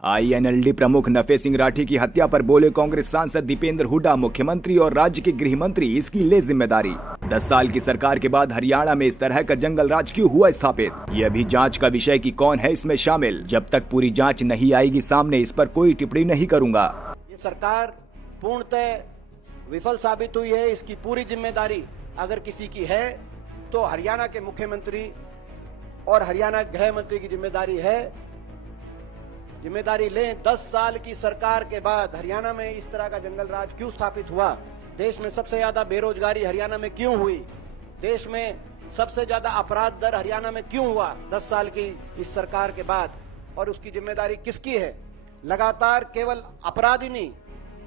INLD प्रमुख नफे सिंह राठी की हत्या पर बोले कांग्रेस सांसद दीपेंद्र हुड्डा, मुख्यमंत्री और राज्य के गृह मंत्री इसकी ले जिम्मेदारी। 10 साल की सरकार के बाद हरियाणा में इस तरह का जंगल राज क्यों हुआ स्थापित, ये अभी जांच का विषय कि कौन है इसमें शामिल। जब तक पूरी जांच नहीं आएगी सामने, इस पर कोई टिप्पणी नहीं करूंगा। ये सरकार पूर्णतः विफल साबित हुई है। इसकी पूरी जिम्मेदारी अगर किसी की है तो हरियाणा के मुख्यमंत्री और हरियाणा गृह मंत्री की जिम्मेदारी है। जिम्मेदारी लें। 10 साल की सरकार के बाद हरियाणा में इस तरह का जंगल राज क्यों स्थापित हुआ, देश में सबसे ज्यादा बेरोजगारी हरियाणा में क्यों हुई, देश में सबसे ज्यादा अपराध दर हरियाणा में क्यों हुआ 10 साल की इस सरकार के बाद, और उसकी जिम्मेदारी किसकी है। लगातार केवल अपराध ही नहीं,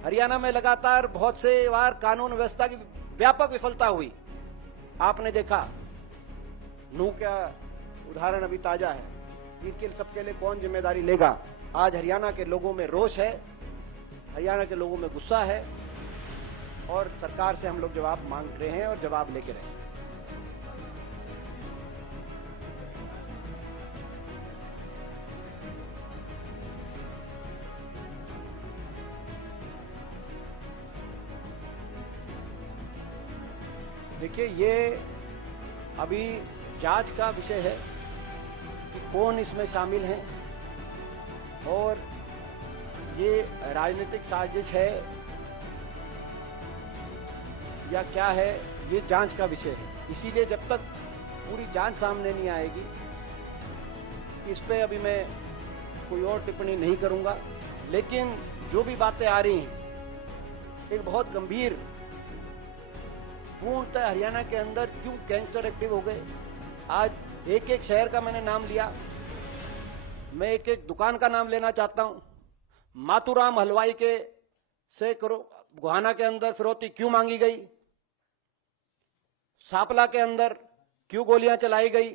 हरियाणा में लगातार बहुत से बार कानून व्यवस्था की व्यापक विफलता हुई। आपने देखा नूह का उदाहरण अभी ताजा है। इनके सबके लिए कौन जिम्मेदारी लेगा। आज हरियाणा के लोगों में रोष है, हरियाणा के लोगों में गुस्सा है, और सरकार से हम लोग जवाब मांग रहे हैं और जवाब लेके रहे हैं। देखिए, ये अभी जांच का विषय है कि कौन इसमें शामिल है, और ये राजनीतिक साजिश है या क्या है, ये जांच का विषय है। इसीलिए जब तक पूरी जांच सामने नहीं आएगी, इस पे अभी मैं कोई और टिप्पणी नहीं करूंगा। लेकिन जो भी बातें आ रही हैं, एक बहुत गंभीर, पूर्णतः हरियाणा के अंदर क्यों गैंगस्टर एक्टिव हो गए। आज एक एक शहर का मैंने नाम लिया, मैं एक एक दुकान का नाम लेना चाहता हूं। मातूराम हलवाई के से गोहाना के अंदर फिरौती क्यों मांगी गई, सापला के अंदर क्यों गोलियां चलाई गई,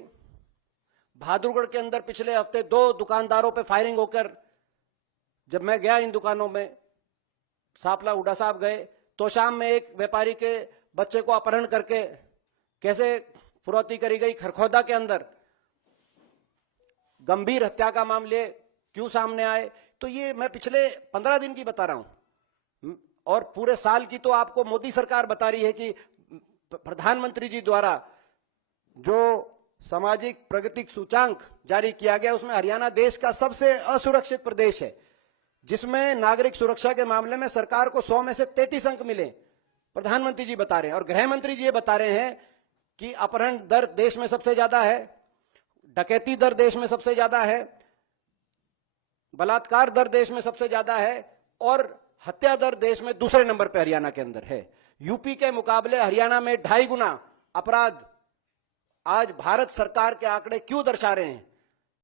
बहादुरगढ़ के अंदर पिछले हफ्ते 2 दुकानदारों पे फायरिंग होकर, जब मैं गया इन दुकानों में, सापला हुड्डा साहब गए तो शाम में एक व्यापारी के बच्चे को अपहरण करके कैसे फिरौती करी गई। खरखौदा के अंदर गंभीर हत्या का मामले क्यों सामने आए। तो ये मैं पिछले 15 दिन की बता रहा हूं, और पूरे साल की तो आपको मोदी सरकार बता रही है कि प्रधानमंत्री जी द्वारा जो सामाजिक प्रगति सूचांक जारी किया गया, उसमें हरियाणा देश का सबसे असुरक्षित प्रदेश है, जिसमें नागरिक सुरक्षा के मामले में सरकार को 100 में से 33 अंक मिले। प्रधानमंत्री जी बता रहे हैं, और गृह मंत्री जी ये बता रहे हैं कि अपहरण दर देश में सबसे ज्यादा है, डकैती दर देश में सबसे ज्यादा है, बलात्कार दर देश में सबसे ज्यादा है, और हत्या दर देश में दूसरे नंबर पर हरियाणा के अंदर है। यूपी के मुकाबले हरियाणा में 2.5 गुना अपराध। आज भारत सरकार के आंकड़े क्यों दर्शा रहे हैं